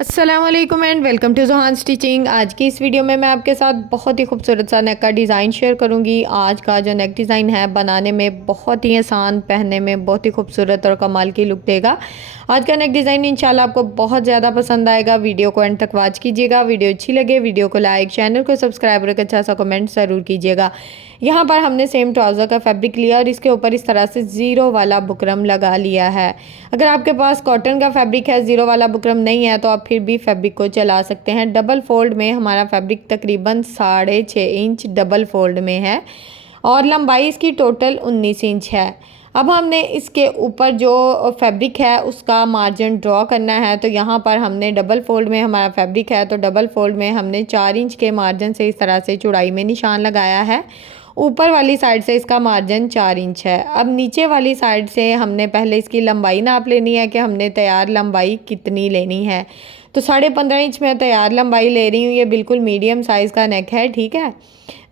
अस्सलामुअलैकुम and welcome to ज़ोहान stitching. आज की इस वीडियो में मैं आपके साथ बहुत ही खूबसूरत सा नेक का डिज़ाइन शेयर करूंगी। आज का जो नेक डिज़ाइन है बनाने में बहुत ही आसान, पहनने में बहुत ही खूबसूरत और कमाल की लुक देगा। आज का नेक डिज़ाइन इंशाल्लाह आपको बहुत ज़्यादा पसंद आएगा। वीडियो को एंड तक वॉच कीजिएगा। वीडियो अच्छी लगे वीडियो को लाइक, चैनल को सब्सक्राइब और एक अच्छा सा कमेंट ज़रूर कीजिएगा। यहाँ पर हमने सेम ट्राउज़र का फैब्रिक लिया और इसके ऊपर इस तरह से ज़ीरो वाला बुकरम लगा लिया है। अगर आपके पास कॉटन का फैब्रिक है, ज़ीरो वाला बुकरम नहीं है, तो आप फिर भी फैब्रिक को चला सकते हैं। डबल फोल्ड में हमारा फैब्रिक तकरीबन 6.5 इंच डबल फोल्ड में है और लंबाई इसकी टोटल 19 इंच है। अब हमने इसके ऊपर जो फैब्रिक है उसका मार्जिन ड्रॉ करना है। तो यहाँ पर हमने डबल फोल्ड में हमारा फैब्रिक है, तो डबल फोल्ड में हमने 4 इंच के मार्जिन से इस तरह से चौड़ाई में निशान लगाया है। ऊपर वाली साइड से इसका मार्जिन 4 इंच है। अब नीचे वाली साइड से हमने पहले इसकी लंबाई नाप लेनी है कि हमने तैयार लंबाई कितनी लेनी है। तो 15.5 इंच में तैयार लंबाई ले रही हूँ। ये बिल्कुल मीडियम साइज़ का नेक है, ठीक है।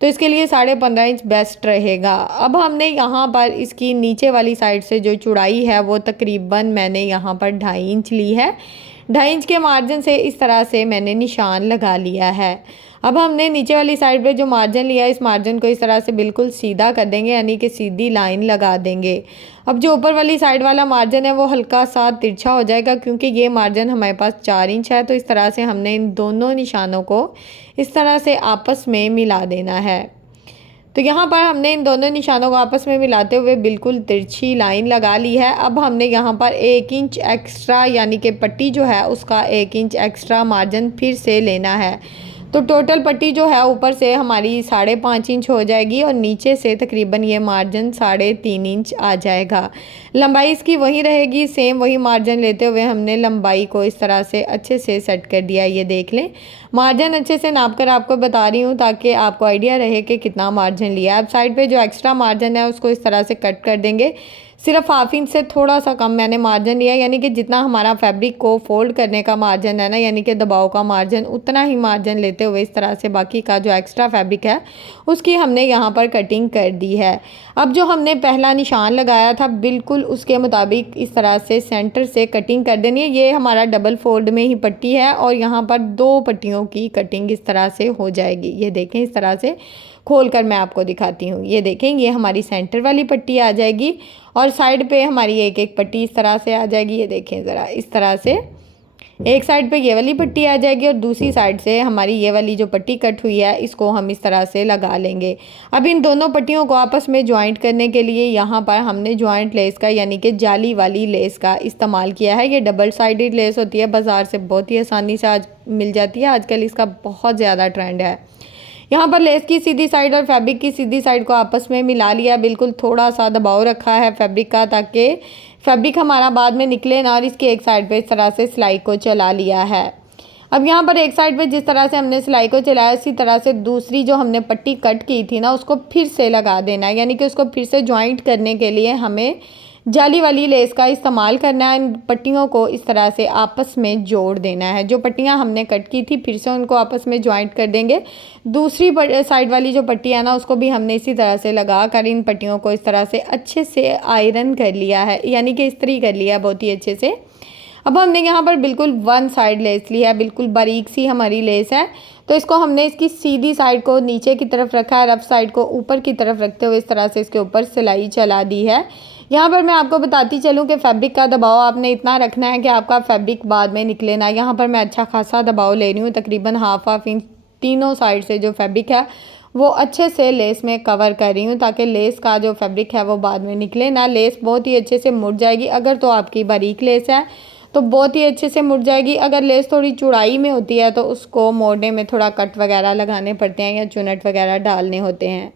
तो इसके लिए 15.5 इंच बेस्ट रहेगा। अब हमने यहाँ पर इसकी नीचे वाली साइड से जो चौड़ाई है वो तकरीबन मैंने यहाँ पर 2.5 इंच ली है। 2.5 इंच के मार्जिन से इस तरह से मैंने निशान लगा लिया है। अब हमने नीचे वाली साइड पे जो मार्जिन लिया है, इस मार्जिन को इस तरह से बिल्कुल सीधा कर देंगे, यानी कि सीधी लाइन लगा देंगे। अब जो ऊपर वाली साइड वाला मार्जिन है वो हल्का सा तिरछा हो जाएगा, क्योंकि ये मार्जिन हमारे पास 4 इंच है। तो इस तरह से हमने इन दोनों निशानों को इस तरह से आपस में मिला देना है। तो यहाँ पर हमने इन दोनों निशानों को आपस में मिलाते हुए बिल्कुल तिरछी लाइन लगा ली है। अब हमने यहाँ पर 1 इंच एक्स्ट्रा, यानी कि पट्टी जो है उसका 1 इंच एक्स्ट्रा मार्जिन फिर से लेना है। तो टोटल पट्टी जो है ऊपर से हमारी 5.5 इंच हो जाएगी और नीचे से तकरीबन ये मार्जिन 3.5 इंच आ जाएगा। लंबाई इसकी वही रहेगी, सेम वही मार्जिन लेते हुए हमने लंबाई को इस तरह से अच्छे से सेट कर दिया। ये देख लें, मार्जिन अच्छे से नाप कर आपको बता रही हूँ ताकि आपको आइडिया रहे कि कितना मार्जिन लिया है। अब साइड पे जो एक्स्ट्रा मार्जिन है उसको इस तरह से कट कर देंगे। सिर्फ 1/2 इंच से थोड़ा सा कम मैंने मार्जिन लिया, यानी कि जितना हमारा फैब्रिक को फोल्ड करने का मार्जिन है ना, यानी कि दबाव का मार्जिन, उतना ही मार्जिन लेते हुए इस तरह से बाकी का जो एक्स्ट्रा फैब्रिक है उसकी हमने यहाँ पर कटिंग कर दी है। अब जो हमने पहला निशान लगाया था बिल्कुल उसके मुताबिक इस तरह से सेंटर से कटिंग कर देनी है। ये हमारा डबल फोल्ड में ही पट्टी है और यहाँ पर 2 पट्टियों की कटिंग इस तरह से हो जाएगी। ये देखें, इस तरह से खोल कर मैं आपको दिखाती हूँ। ये देखें, ये हमारी सेंटर वाली पट्टी आ जाएगी और साइड पे हमारी एक एक पट्टी इस तरह से आ जाएगी। ये देखें ज़रा, इस तरह से एक साइड पे ये वाली पट्टी आ जाएगी और दूसरी साइड से हमारी ये वाली जो पट्टी कट हुई है इसको हम इस तरह से लगा लेंगे। अब इन दोनों पट्टियों को आपस में ज्वाइंट करने के लिए यहाँ पर हमने ज्वाइंट लेस का, यानी कि जाली वाली लेस का इस्तेमाल किया है। ये डबल साइडेड लेस होती है, बाज़ार से बहुत ही आसानी से आज मिल जाती है। आजकल इसका बहुत ज़्यादा ट्रेंड है। यहाँ पर लेस की सीधी साइड और फैब्रिक की सीधी साइड को आपस में मिला लिया। बिल्कुल थोड़ा सा दबाव रखा है फैब्रिक का ताकि फैब्रिक हमारा बाद में निकले ना, और इसकी एक साइड पे इस तरह से सिलाई को चला लिया है। अब यहाँ पर एक साइड पे जिस तरह से हमने सिलाई को चलाया, इसी तरह से दूसरी जो हमने पट्टी कट की थी ना उसको फिर से लगा देना है, यानी कि उसको फिर से ज्वाइंट करने के लिए हमें जाली वाली लेस का इस्तेमाल करना है। इन पट्टियों को इस तरह से आपस में जोड़ देना है। जो पट्टियाँ हमने कट की थी फिर से उनको आपस में ज्वाइंट कर देंगे। दूसरी साइड वाली जो पट्टी है ना उसको भी हमने इसी तरह से लगा कर इन पट्टियों को इस तरह से अच्छे से आयरन कर लिया है, यानी कि इस्त्री कर लिया बहुत ही अच्छे से। अब हमने यहाँ पर बिल्कुल 1 साइड लेस ली है, बिल्कुल बारीक सी हमारी लेस है। तो इसको हमने इसकी सीधी साइड को नीचे की तरफ रखा है, रफ साइड को ऊपर की तरफ रखते हुए इस तरह से इसके ऊपर सिलाई चला दी है। यहाँ पर मैं आपको बताती चलूँ कि फैब्रिक का दबाव आपने इतना रखना है कि आपका फैब्रिक बाद में निकले ना। यहाँ पर मैं अच्छा खासा दबाव ले रही हूँ, तकरीबन 1/2 इंच तीनों साइड से जो फैब्रिक है वो अच्छे से लेस में कवर कर रही हूँ ताकि लेस का जो फैब्रिक है वो बाद में निकले ना। लेस बहुत ही अच्छे से मुड़ जाएगी। अगर तो आपकी बारीक लेस है तो बहुत ही अच्छे से मुड़ जाएगी। अगर लेस थोड़ी चौड़ाई में होती है तो उसको मोड़ने में थोड़ा कट वगैरह लगाने पड़ते हैं या चुनट वगैरह डालने होते हैं।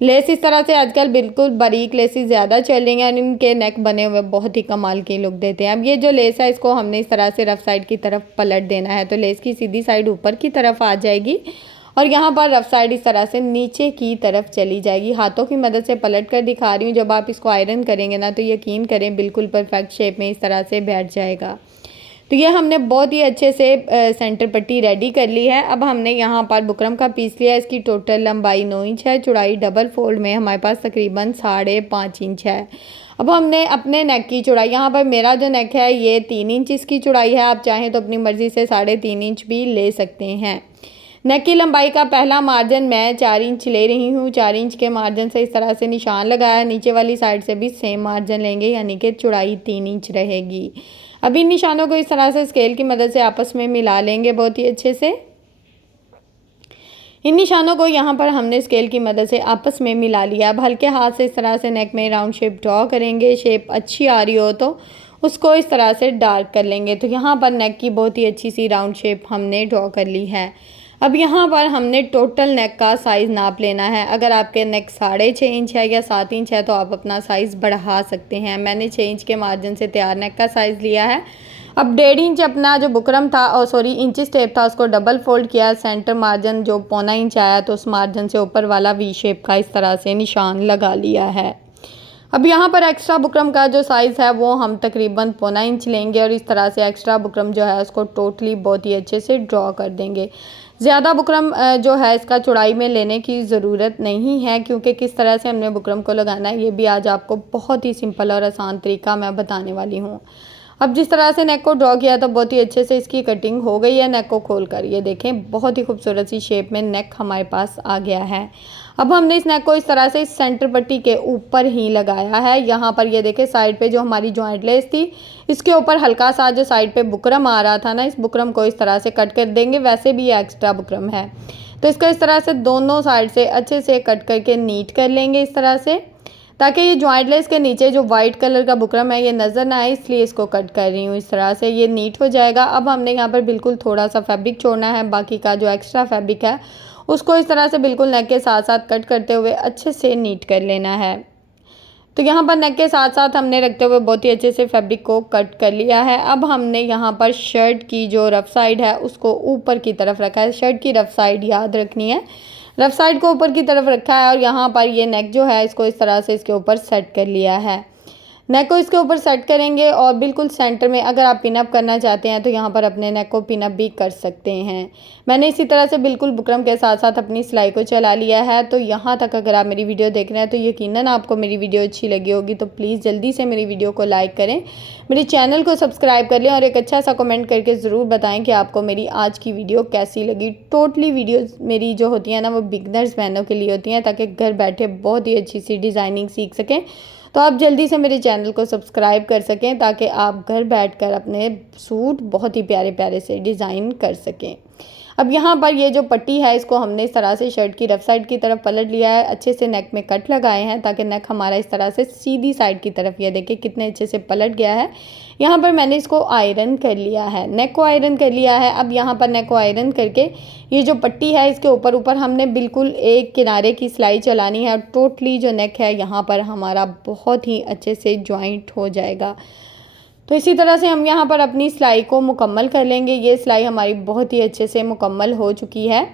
लेस इस तरह से आजकल बिल्कुल बारीक लेसेस ज़्यादा चल रही हैं और इनके नेक बने हुए बहुत ही कमाल की लुक देते हैं। अब ये जो लेस है इसको हमने इस तरह से रफ साइड की तरफ पलट देना है। तो लेस की सीधी साइड ऊपर की तरफ आ जाएगी और यहाँ पर रफ साइड इस तरह से नीचे की तरफ चली जाएगी। हाथों की मदद से पलट कर दिखा रही हूँ। जब आप इसको आयरन करेंगे ना तो यकीन करें बिल्कुल परफेक्ट शेप में इस तरह से बैठ जाएगा। तो ये हमने बहुत ही अच्छे से सेंटर पट्टी रेडी कर ली है। अब हमने यहाँ पर बुकरम का पीस लिया। इसकी टोटल लंबाई 9 इंच है, चौड़ाई डबल फोल्ड में हमारे पास तकरीबन 5.5 इंच है। अब हमने अपने नेक की चौड़ाई, यहाँ पर मेरा जो नेक है ये 3 इंच इसकी चौड़ाई है। आप चाहें तो अपनी मर्ज़ी से 3.5 इंच भी ले सकते हैं। नेक की लंबाई का पहला मार्जिन मैं 4 इंच ले रही हूँ। 4 इंच के मार्जिन से इस तरह से निशान लगाया। नीचे वाली साइड से भी सेम मार्जिन लेंगे, यानी कि चौड़ाई 3 इंच रहेगी। अब इन निशानों को इस तरह से स्केल की मदद से आपस में मिला लेंगे बहुत ही अच्छे से। इन निशानों को यहाँ पर हमने स्केल की मदद से आपस में मिला लिया। अब हल्के हाथ से इस तरह से नेक में राउंड शेप ड्रॉ करेंगे। शेप अच्छी आ रही हो तो उसको इस तरह से डार्क कर लेंगे। तो यहाँ पर नेक की बहुत ही अच्छी सी राउंड शेप हमने ड्रॉ कर ली है। अब यहाँ पर हमने टोटल नेक का साइज़ नाप लेना है। अगर आपके नेक 6.5 इंच है या 7 इंच है तो आप अपना साइज़ बढ़ा सकते हैं। मैंने 6 इंच के मार्जिन से तैयार नेक का साइज़ लिया है। अब 1.5 इंच अपना जो बुकरम था और सॉरी इंची टेप था उसको डबल फोल्ड किया। सेंटर मार्जिन जो 1.25 इंच आया तो उस मार्जिन से ऊपर वाला वी शेप का इस तरह से निशान लगा लिया है। अब यहाँ पर एक्स्ट्रा बुकरम का जो साइज़ है वो हम तकरीबन 1.25 इंच लेंगे और इस तरह से एक्स्ट्रा बुकरम जो है उसको टोटली बहुत ही अच्छे से ड्रॉ कर देंगे। ज़्यादा बुकरम जो है इसका चौड़ाई में लेने की ज़रूरत नहीं है, क्योंकि किस तरह से हमने बुकरम को लगाना है ये भी आज आपको बहुत ही सिंपल और आसान तरीका मैं बताने वाली हूँ। अब जिस तरह से नेक को ड्रॉ किया तो बहुत ही अच्छे से इसकी कटिंग हो गई है। नेक को खोल कर ये देखें, बहुत ही खूबसूरत सी शेप में नेक हमारे पास आ गया है। अब हमने इस नेक को इस तरह से इस सेंटर पट्टी के ऊपर ही लगाया है। यहाँ पर ये देखें साइड पे जो हमारी जॉइंट लेस थी इसके ऊपर हल्का सा जो साइड पे बुकरम आ रहा था ना, इस बुकरम को इस तरह से कट कर देंगे। वैसे भी ये एक्स्ट्रा बुकरम है तो इसको इस तरह से दोनों साइड से अच्छे से कट करके नीट कर लेंगे इस तरह से, ताकि ये जॉइंट लेस के नीचे जो वाइट कलर का बुकरम है ये नज़र ना आए, इसलिए इसको कट कर रही हूँ। इस तरह से ये नीट हो जाएगा। अब हमने यहाँ पर बिल्कुल थोड़ा सा फैब्रिक छोड़ना है। बाकी का जो एक्स्ट्रा फैब्रिक है उसको इस तरह से बिल्कुल नेक के साथ साथ कट करते हुए अच्छे से नीट कर लेना है। तो यहाँ पर नेक के साथ साथ हमने रखते हुए बहुत ही अच्छे से फैब्रिक को कट कर लिया है। अब हमने यहाँ पर शर्ट की जो रफ साइड है उसको ऊपर की तरफ रखा है। शर्ट की रफ साइड याद रखनी है, रफ साइड को ऊपर की तरफ रखा है और यहाँ पर ये नेक जो है इसको इस तरह से इसके ऊपर सेट कर लिया है। नेक को इसके ऊपर सेट करेंगे और बिल्कुल सेंटर में अगर आप पिनअप करना चाहते हैं तो यहाँ पर अपने नेक को पिनअप भी कर सकते हैं। मैंने इसी तरह से बिल्कुल बुकरम के साथ साथ अपनी सिलाई को चला लिया है। तो यहाँ तक अगर आप मेरी वीडियो देख रहे हैं तो यकीनन आपको मेरी वीडियो अच्छी लगी होगी। तो प्लीज़ जल्दी से मेरी वीडियो को लाइक करें, मेरे चैनल को सब्सक्राइब कर लें और एक अच्छा सा कमेंट करके ज़रूर बताएँ कि आपको मेरी आज की वीडियो कैसी लगी। टोटली वीडियो मेरी जो होती है ना वो बिगनर्स बहनों के लिए होती हैं, ताकि घर बैठे बहुत ही अच्छी सी डिज़ाइनिंग सीख सकें। तो आप जल्दी से मेरे चैनल को सब्सक्राइब कर सकें ताकि आप घर बैठकर अपने सूट बहुत ही प्यारे प्यारे से डिज़ाइन कर सकें। अब यहाँ पर ये जो पट्टी है इसको हमने इस तरह से शर्ट की रफ साइड की तरफ पलट लिया है। अच्छे से नेक में कट लगाए हैं ताकि नेक हमारा इस तरह से सीधी साइड की तरफ, ये देखिए कितने अच्छे से पलट गया है। यहाँ पर मैंने इसको आयरन कर लिया है, नेक को आयरन कर लिया है। अब यहाँ पर नेक को आयरन करके ये जो पट्टी है इसके ऊपर ऊपर हमने बिल्कुल एक किनारे की सिलाई चलानी है। टोटली जो नेक है यहाँ पर हमारा बहुत ही अच्छे से जॉइंट हो जाएगा। तो इसी तरह से हम यहाँ पर अपनी सिलाई को मुकम्मल कर लेंगे। ये सिलाई हमारी बहुत ही अच्छे से मुकम्मल हो चुकी है।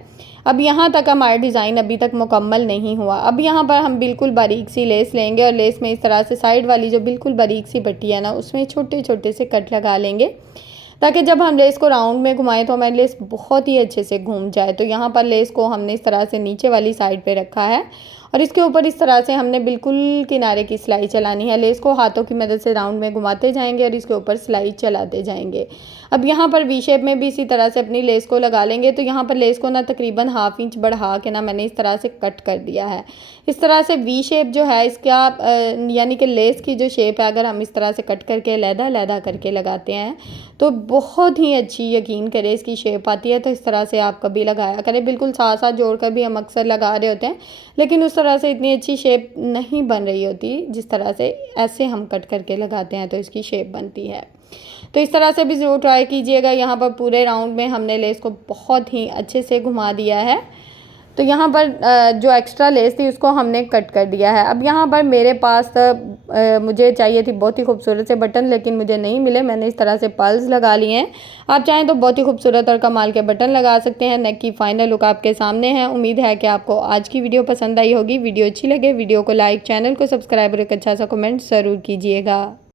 अब यहाँ तक हमारा डिज़ाइन अभी तक मुकम्मल नहीं हुआ। अब यहाँ पर हम बिल्कुल बारीक सी लेस लेंगे और लेस में इस तरह से साइड वाली जो बिल्कुल बारीक सी पट्टी है ना उसमें छोटे छोटे से कट लगा लेंगे, ताकि जब हम लेस को राउंड में घुमाएं तो हमारी लेस बहुत ही अच्छे से घूम जाए। तो यहाँ पर लेस को हमने इस तरह से नीचे वाली साइड पे रखा है और इसके ऊपर इस तरह से हमने बिल्कुल किनारे की सिलाई चलानी है। लेस को हाथों की मदद से राउंड में घुमाते जाएंगे और इसके ऊपर सिलाई चलाते जाएंगे। अब यहाँ पर वी शेप में भी इसी तरह से अपनी लेस को लगा लेंगे। तो यहाँ पर लेस को ना तकरीबन 1/2 इंच बढ़ा के ना मैंने इस तरह से कट कर दिया है। इस तरह से वी शेप जो है इसका यानी कि लेस की जो शेप है अगर हम इस तरह से कट करके लहदा करके लगाते हैं तो बहुत ही अच्छी, यकीन करें, इसकी शेप आती है। तो इस तरह से आप कभी लगाया करें, बिल्कुल साथ साथ जोड़ कर भी हम अक्सर लगा रहे होते हैं लेकिन उस तरह से इतनी अच्छी शेप नहीं बन रही होती जिस तरह से ऐसे हम कट करके लगाते हैं तो इसकी शेप बनती है। तो इस तरह से भी ज़रूर ट्राई कीजिएगा। यहाँ पर पूरे राउंड में हमने लेस को बहुत ही अच्छे से घुमा दिया है। तो यहाँ पर जो एक्स्ट्रा लेस थी उसको हमने कट कर दिया है। अब यहाँ पर मेरे पास मुझे चाहिए थी बहुत ही खूबसूरत से बटन, लेकिन मुझे नहीं मिले। मैंने इस तरह से पर्ल्स लगा लिए हैं। आप चाहें तो बहुत ही खूबसूरत और कमाल के बटन लगा सकते हैं। नेक की फाइनल लुक आपके सामने है। उम्मीद है कि आपको आज की वीडियो पसंद आई होगी। वीडियो अच्छी लगे वीडियो को लाइक, चैनल को सब्सक्राइब और एक अच्छा सा कमेंट ज़रूर कीजिएगा।